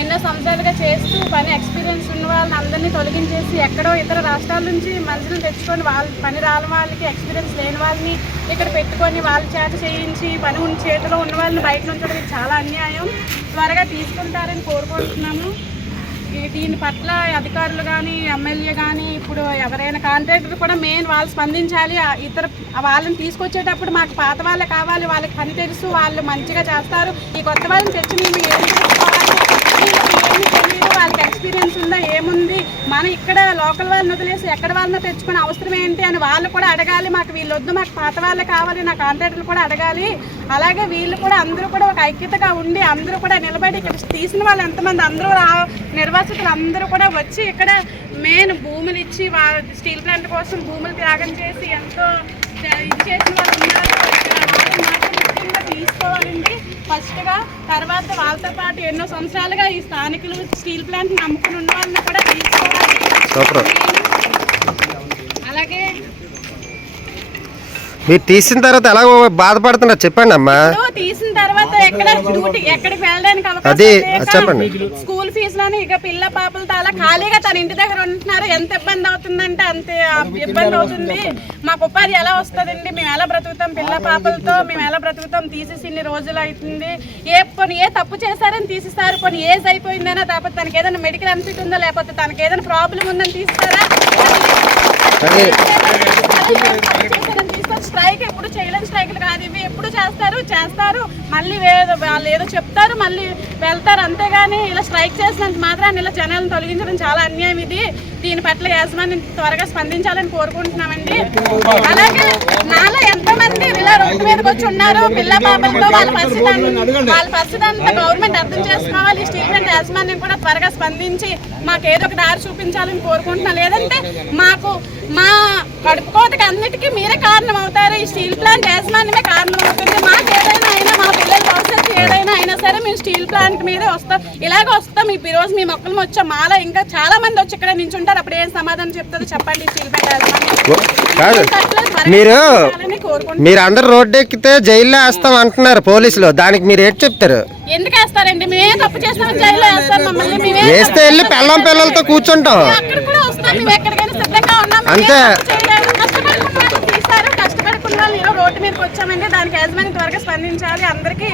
ఎన్నో సంవత్సరాలుగా చేస్తూ పని ఎక్స్పీరియన్స్ ఉన్న వాళ్ళని అందరినీ తొలగించేసి ఎక్కడో ఇతర రాష్ట్రాల నుంచి మనుషులు తెచ్చుకొని వాళ్ళ పని రాని వాళ్ళకి ఎక్స్పీరియన్స్ లేని వాళ్ళని ఇక్కడ పెట్టుకొని వాళ్ళ చేత చేయించి పని ఉన్న చేతిలో ఉన్న వాళ్ళని బయట ఉంచడం చాలా అన్యాయం. త్వరగా తీసుకుంటారని కోరుకుంటున్నాము. దీని పట్ల అధికారులు కానీ ఎమ్మెల్యే కానీ ఇప్పుడు ఎవరైనా కాంట్రాక్టర్ కూడా మెయిన్ వాళ్ళు స్పందించాలి. ఇతర వాళ్ళని తీసుకొచ్చేటప్పుడు మాకు పాత వాళ్ళే కావాలి వాళ్ళకి పని తెలుసు వాళ్ళు మంచిగా చేస్తారు. ఈ కొత్త వాళ్ళని తెచ్చి మేము ఏం చేసుకోవాలి వీళ్ళకి ఏమీ తెలియదు వాళ్ళకి ఎక్స్పీరియన్స్ ఉందా ఏముంది మనం ఇక్కడ లోకల్ వాళ్ళని వదిలేసి ఎక్కడ వాళ్ళని తెచ్చుకునే అవసరం ఏంటి అని వాళ్ళు కూడా అడగాలి. మాకు వీళ్ళు వద్దు మాకు పాత వాళ్ళే కావాలి నా కాంట్రాక్టర్లు కూడా అడగాలి. అలాగే వీళ్ళు కూడా అందరూ కూడా ఒక ఐక్యతగా ఉండి అందరూ కూడా నిలబడి ఇక్కడ తీసిన వాళ్ళు ఎంతమంది? అందరూ రా- నిర్వాసితులు అందరూ కూడా వచ్చి ఇక్కడ మెయిన్ భూములు ఇచ్చి స్టీల్ ప్లాంట్ కోసం భూములు త్యాగం చేసి ఎంతో ఇది చేసిన వాళ్ళు ఉన్నారు. ఫస్ట్గా తర్వాత వాళ్ళతో పాటు ఎన్నో సంవత్సరాలుగా ఈ స్థానికులు స్టీల్ ప్లాంట్ నమ్ముకుని ఉన్న వాళ్ళని కూడా అలాగే మీరు తీసిన తర్వాత ఎలా బాధపడుతున్నారు? చెప్పండి అమ్మా. తీసిన తర్వాత ఎక్కడ డ్యూటీ ఎక్కడికి వెళ్ళడానికి అది చెప్పండి స్కూల్ ఫీజులని ఇక పిల్ల పాపలతో అలా ఖాళీగా తన ఇంటి దగ్గర ఉంటున్నారు ఎంత ఇబ్బంది అవుతుందంటే అంత ఇబ్బంది అవుతుంది మాకు ఉపాధి ఎలా వస్తుందండి మేము ఎలా బ్రతుకుతాం పిల్ల పాపలతో మేము ఎలా బ్రతుకుతాం తీసేసి ఇన్ని రోజులు అవుతుంది ఏ కొన్ని ఏ తప్పు చేశారని తీసిస్తారు కొన్ని ఏజ్ అయిపోయిందనా లేకపోతే తనకి ఏదైనా మెడికల్ అన్ఫిట్ ఉందా లేకపోతే తనకి ఏదైనా ప్రాబ్లం ఉందని తీస్తారా స్ట్రైక్ ఎప్పుడు చేయలేని స్ట్రైక్లు కాదు. ఇవి ఎప్పుడు చేస్తారు? చేస్తారు. మళ్ళీ వాళ్ళు ఏదో చెప్తారు మళ్ళీ వెళ్తారు. అంతేగాని ఇలా స్ట్రైక్ చేసినంత మాత్రాన్ని ఇలా జనాలను తొలగించడం చాలా అన్యాయం ఇది. దీని పట్ల యాజమాన్యం త్వరగా స్పందించాలని కోరుకుంటున్నామండి. అలాగే నాలో ఎంతమంది ఇలా రోడ్డు మీదకి వచ్చి ఉన్నారు? పిల్ల పాపలతో వాళ్ళ పరిస్థితి వాళ్ళ పరిస్థితి అంతా గవర్నమెంట్ అర్థం చేసుకోవాలి. ఈ స్టీల్ ప్లాంట్ యాజమాన్యం కూడా త్వరగా స్పందించి మాకు ఏదో ఒక దారి చూపించాలని కోరుకుంటున్నాం. లేదంటే మాకు మా కడుపు కోతకి అన్నిటికీ మీరే కారణం అవుతారు ఈ స్టీల్ ప్లాంట్ యాజమాన్యమే కారణం అవుతుంది మాకు ఏదైనా అయినా మా పిల్లల భవిష్యత్తు ఏదైనా అయినా సరే మేము స్టీల్ ప్లాంట్ మీదే వస్తాం. ఇలాగ వస్తాం. ఈ రోజు మీ మొక్కలు వచ్చాం మాలో ఇంకా చాలా మంది వచ్చి ఇక్కడ నించుంటారు. అప్పుడు ఏం సమాధానం చెప్తుందో చెప్పండి స్టీల్ ప్లాంట్ మీరు మీరు అందరు రోడ్డు ఎక్కితే జైల్లో వేస్తాం అంటున్నారు పోలీసులు. దానికి మీరు ఏంటి చెప్తారు? ఎందుకు వేస్తారండి? మేమే తప్పు జైల్లో వేస్తారు మమ్మల్ని. మేమే వేస్తే వెళ్ళి పెళ్ళం పిల్లలతో కూర్చుంటాం. అక్కడ కూడా వస్తాం మేము ఎక్కడికైనా సిద్ధంగా ఉన్నాం మేము అంతే. ఏం తప్పు చేయలేదు. కష్టపడుకున్న వాళ్ళు తీశారు దానికి యాజమాన్యం త్వరగా స్పందించాలి. అందరికీ